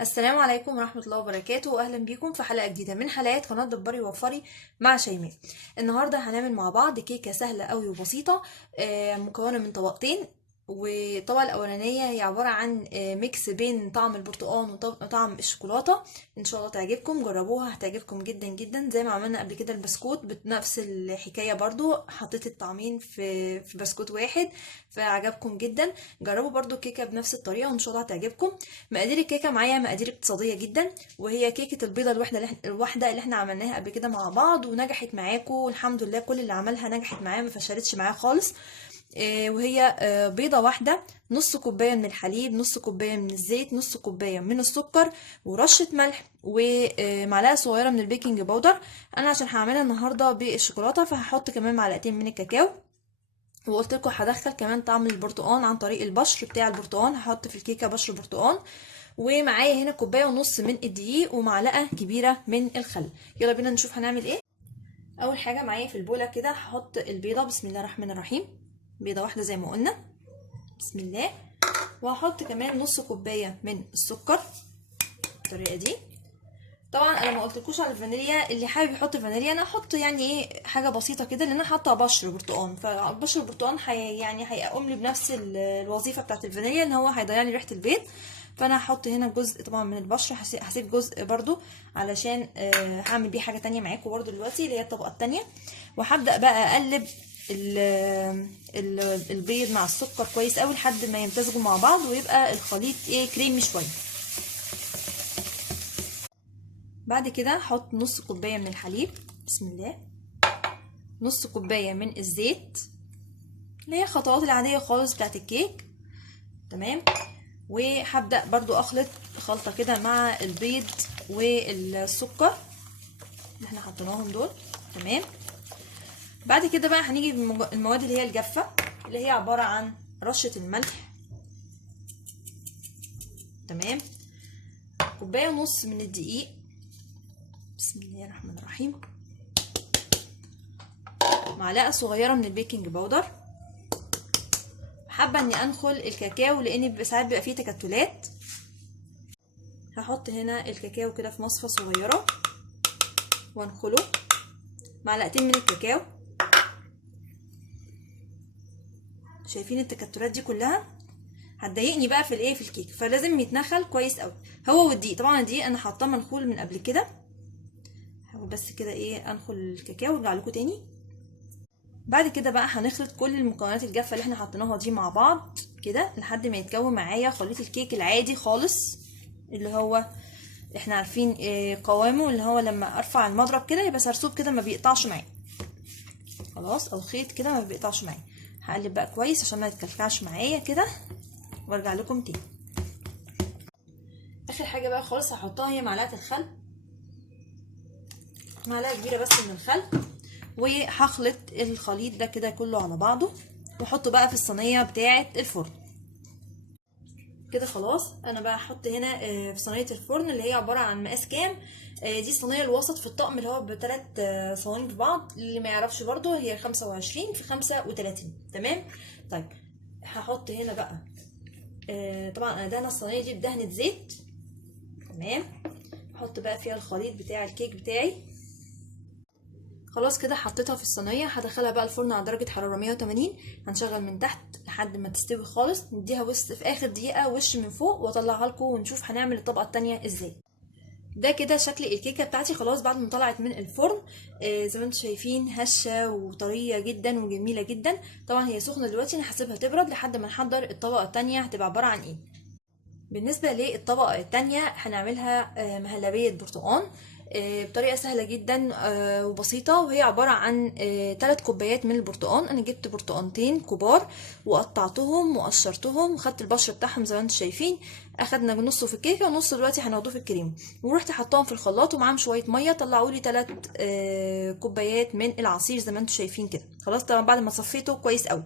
السلام عليكم ورحمة الله وبركاته، وأهلا بيكم في حلقة جديدة من حلقات قناة دبري وفري مع شيماء. النهاردة هنعمل مع بعض كيكة سهلة أوي وبسيطة، مكونة من طبقتين. والطبقة الأولانية هي عبارة عن ميكس بين طعم البرتقال وطعم الشوكولاتة. إن شاء الله تعجبكم، جربوها هتعجبكم جدا جدا. زي ما عملنا قبل كده البسكوت بنفس الحكاية، برضو حطيت الطعمين في بسكوت واحد فعجبكم جدا. جربوا برضو الكيكة بنفس الطريقة وإن شاء الله هتعجبكم. مقادير الكيكه معايا مقادير اقتصاديه جدا، وهي كيكه البيضه الواحده اللي احنا عملناها قبل كده مع بعض ونجحت معاكم، والحمد لله كل اللي عملها نجحت معايا ما فشلتش معايا خالص. وهي بيضه واحده، نص كوبايه من الحليب، نص كوبايه من الزيت، نص كوبايه من السكر، ورشه ملح، ومعلقه صغيره من البيكنج باودر. انا عشان هعملها النهارده بالشوكولاته فهحط كمان معلقتين من الكاكاو. وقلت لكم هدخل كمان طعم البرتقال عن طريق البشر بتاع البرتقال، هحط في الكيكه بشر برتقال. ومعايا هنا كوبايه ونص من الدقيق ومعلقه كبيره من الخل. يلا بينا نشوف هنعمل ايه. اول حاجه معايا في البوله كده هحط البيضه، بسم الله الرحمن الرحيم. بيضه واحده زي ما قلنا، بسم الله. وهحط كمان نص كوبايه من السكر بالطريقه دي. طبعا انا ما قلتلكوش على الفانيليا، اللي حابب يحط فانيليا انا احط يعني ايه حاجه بسيطه كده، لان انا حاطه بشر برتقال، فبشر البرتقال يعني هيقوم لي بنفس الوظيفه بتاعه الفانيليا، ان هو هيضيع لي ريحه البيض. فانا هحط هنا جزء طبعا من البشر، هسيب جزء برضو علشان هعمل بيه حاجه تانية معاكم برضو دلوقتي اللي هي الطبقه التانية. وهبدا بقى اقلب البيض مع السكر كويس قوي لحد ما يمتزجوا مع بعض ويبقى الخليط ايه كريمي شويه. بعد كده هحط نص كوبايه من الحليب، بسم الله. نص كوبايه من الزيت، اللي هي الخطوات العاديه خالص بتاعت الكيك، تمام. وهبدا برضو اخلط خلطه كده مع البيض والسكر اللي احنا حطيناهم دول، تمام. بعد كده بقى هنيجي المواد اللي هي الجافه، اللي هي عباره عن رشه الملح، تمام. كوبايه ونص من الدقيق، بسم الله الرحمن الرحيم. معلقه صغيره من البيكنج باودر. حابه اني انخل الكاكاو لان ساعات بيبقى فيه تكتلات. هحط هنا الكاكاو كده في مصفى صغيره وانخله. معلقتين من الكاكاو. شايفين التكتلات دي كلها هتضايقني بقى في الايه في الكيك، فلازم يتنخل كويس قوي هو والدقيق. طبعا الدقيق انا حاطاه منخول من قبل كده. هحاول بس كده ايه انخل الكاكاو وارجع لكم تاني. بعد كده بقى هنخلط كل المكونات الجافه اللي احنا حطيناها دي مع بعض كده لحد ما يتكون معايا خليط الكيك العادي خالص، اللي هو احنا عارفين قوامه، اللي هو لما ارفع المضرب كده يبقى سرسوب كده ما بيقطعش معايا، خلاص، او خيط كده ما بيقطعش معايا. هقلب بقى كويس عشان ما يتكلكعش معايا كده وارجع لكم تاني. اخر حاجه بقى خالص هحطها هي معلقه الخل، معلقه كبيره بس من الخل. وهخلط الخليط ده كده كله على بعضه واحطه بقى في الصينيه بتاعه الفرن كده. خلاص انا بقى هحط هنا في صينيه الفرن اللي هي عباره عن مقاس كام. دي الصينيه الوسط في الطقم اللي هو بثلاث صواني في بعض، اللي ما يعرفش برضو هي 25 في 35، تمام. طيب هحط هنا بقى طبعا انا دهنه الصينيه دي بدهنه زيت، تمام. احط بقى فيها الخليط بتاع الكيك بتاعي. خلاص كده حطيتها في الصينيه، هدخلها بقى الفرن على درجه حراره 180. هنشغل من تحت لحد ما تستوي خالص، نديها وش في اخر دقيقه وش من فوق واطلعها لكم ونشوف هنعمل الطبقه التانية ازاي. ده كده شكل الكيكه بتاعتي خلاص بعد ما طلعت من الفرن. زي ما انتم شايفين هشه وطريه جدا وجميله جدا. طبعا هي سخنه دلوقتي، انا هسيبها تبرد لحد ما نحضر الطبقه التانية هتبقى عباره عن ايه. بالنسبة للطبقة التانية هنعملها مهلبية برتقان بطريقة سهلة جدا وبسيطة، وهي عبارة عن 3 كوبايات من البرتقان. انا جبت برتقانتين كبار وقطعتهم وقشرتهم وخدت البشر بتاعهم زي ما انتم شايفين. اخدنا نصه في الكيكة ونص دلوقتي هناخدوه في الكريم، ورحت حطاهم في الخلاط ومعاهم شوية مية طلعوا لي 3 كوبايات من العصير زي ما انتم شايفين كده. خلاص طبعا بعد ما صفيته كويس قوي.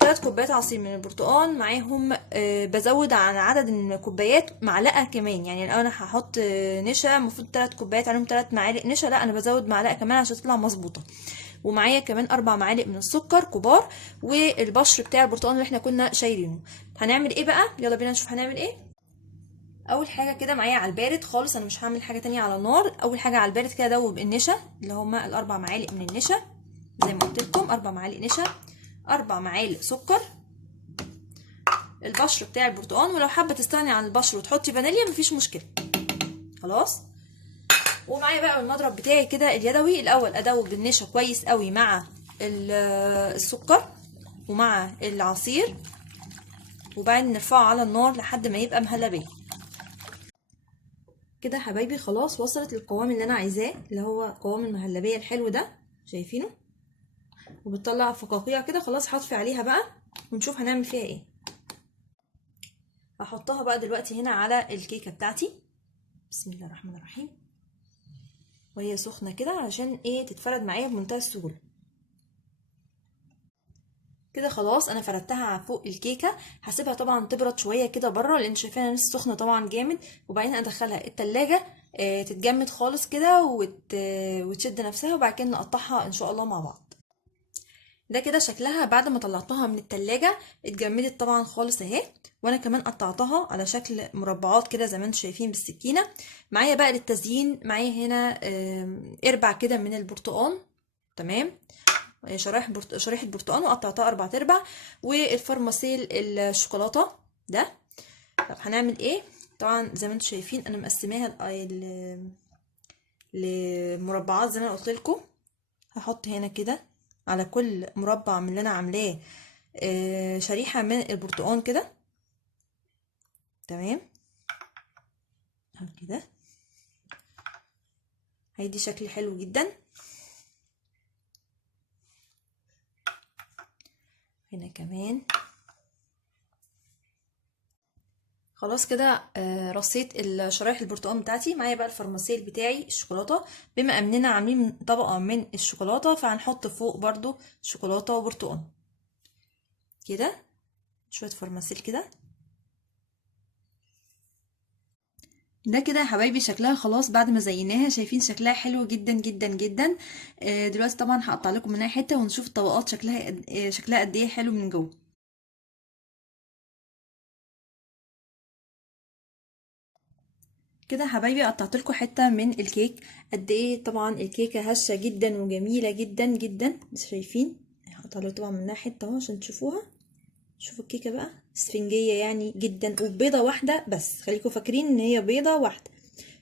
3 كوبايات عصير من البرتقال معاهم بزود عن عدد الكوبايات معلقه كمان. يعني لو انا هحط نشا المفروض 3 كوبايات عليهم 3 معالق نشا، لا انا بزود معلقه كمان عشان تطلع مظبوطه. ومعايا كمان 4 معالق من السكر كبار والبشر بتاع البرتقال اللي احنا كنا شايلينه. هنعمل ايه بقى؟ يلا بينا نشوف هنعمل ايه. اول حاجه كده معايا على البارد خالص، انا مش هعمل حاجه تانية على النار. اول حاجه على البارد كده ادوب النشا اللي هما الاربع معالق من النشا زي ما قلت لكم، 4 معالق نشا، 4 معالق سكر، البشر بتاع البرتقال، ولو حابه تستغني عن البشر وتحطي فانيليا مفيش مشكله خلاص. ومعايا بقى المضرب بتاعي كده اليدوي، الاول ادوب النشا كويس قوي مع السكر ومع العصير، وبعدين نرفعه على النار لحد ما يبقى مهلبيه كده. حبايبي خلاص وصلت للقوام اللي انا عايزاه، اللي هو قوام المهلبيه الحلو ده، شايفينه؟ وبتطلع فقاقيع كده. خلاص هطفي عليها بقى ونشوف هنعمل فيها ايه. هحطها بقى دلوقتي هنا على الكيكه بتاعتي، بسم الله الرحمن الرحيم، وهي سخنه كده عشان ايه تتفرد معايا بمنتهى السهوله كده. خلاص انا فردتها فوق الكيكه، هسيبها طبعا تبرد شويه كده بره لان شايفاها لسه سخنه طبعا جامد، وبعدين ادخلها التلاجة تتجمد خالص كده وتشد نفسها، وبعد كده نقطعها ان شاء الله مع بعض. ده كده شكلها بعد ما طلعتها من التلاجة، اتجمدت طبعا خالص اهي، وانا كمان قطعتها على شكل مربعات كده زي ما انتم شايفين بالسكينه. معايا بقى للتزيين معايا هنا اربع كده من البرتقال، تمام، شرايح برتقال وقطعتها 4/4، والفرماسيل الشوكولاته ده. طب هنعمل ايه؟ طبعا زي ما انتم شايفين انا مقسماها لمربعات زي ما انا قلت لكم. هحط هنا كده على كل مربع من اللي انا عاملاه شريحه من البرتقال كده، تمام كده. هيدي شكل حلو جدا. هنا كمان خلاص كده رصيت الشرايح البرتقال بتاعتي. معايا بقى الفرماسيل بتاعي الشوكولاته، بما اننا عاملين طبقه من الشوكولاته فهنحط فوق برضو شوكولاته وبرتقال كده، شويه فرماسيل كده. ده كده يا حبايبي شكلها خلاص بعد ما زيناها، شايفين شكلها حلو جدا جدا جدا. دلوقتي طبعا هقطع لكم منها حته ونشوف الطبقات شكلها قد ايه حلو من جوه. كده يا حبايبي قطعت لكم حته من الكيك. قد ايه طبعا الكيكه هشه جدا وجميله جدا جدا، شايفين؟ هقطع لكم طبعا منها حته اهو عشان تشوفوها. شوفوا الكيكه بقى اسفنجيه يعني جدا، وبيضه واحده بس، خليكم فاكرين ان هي بيضه واحده.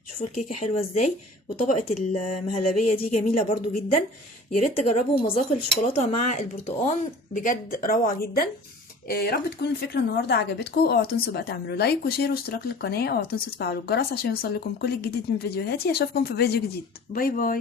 شوفوا الكيكه حلوه ازاي، وطبقه المهلبيه دي جميله برضو جدا. يا ريت تجربوا مذاق الشوكولاته مع البرتقال، بجد روعه جدا. يا رب تكون الفكره النهارده عجبتكم. اوعوا تنسوا بقى تعملوا لايك وشير واشتراك للقناه، اوعوا تنسوا تفعلوا الجرس عشان يوصل لكم كل الجديد من فيديوهاتي. اشوفكم في فيديو جديد، باي باي.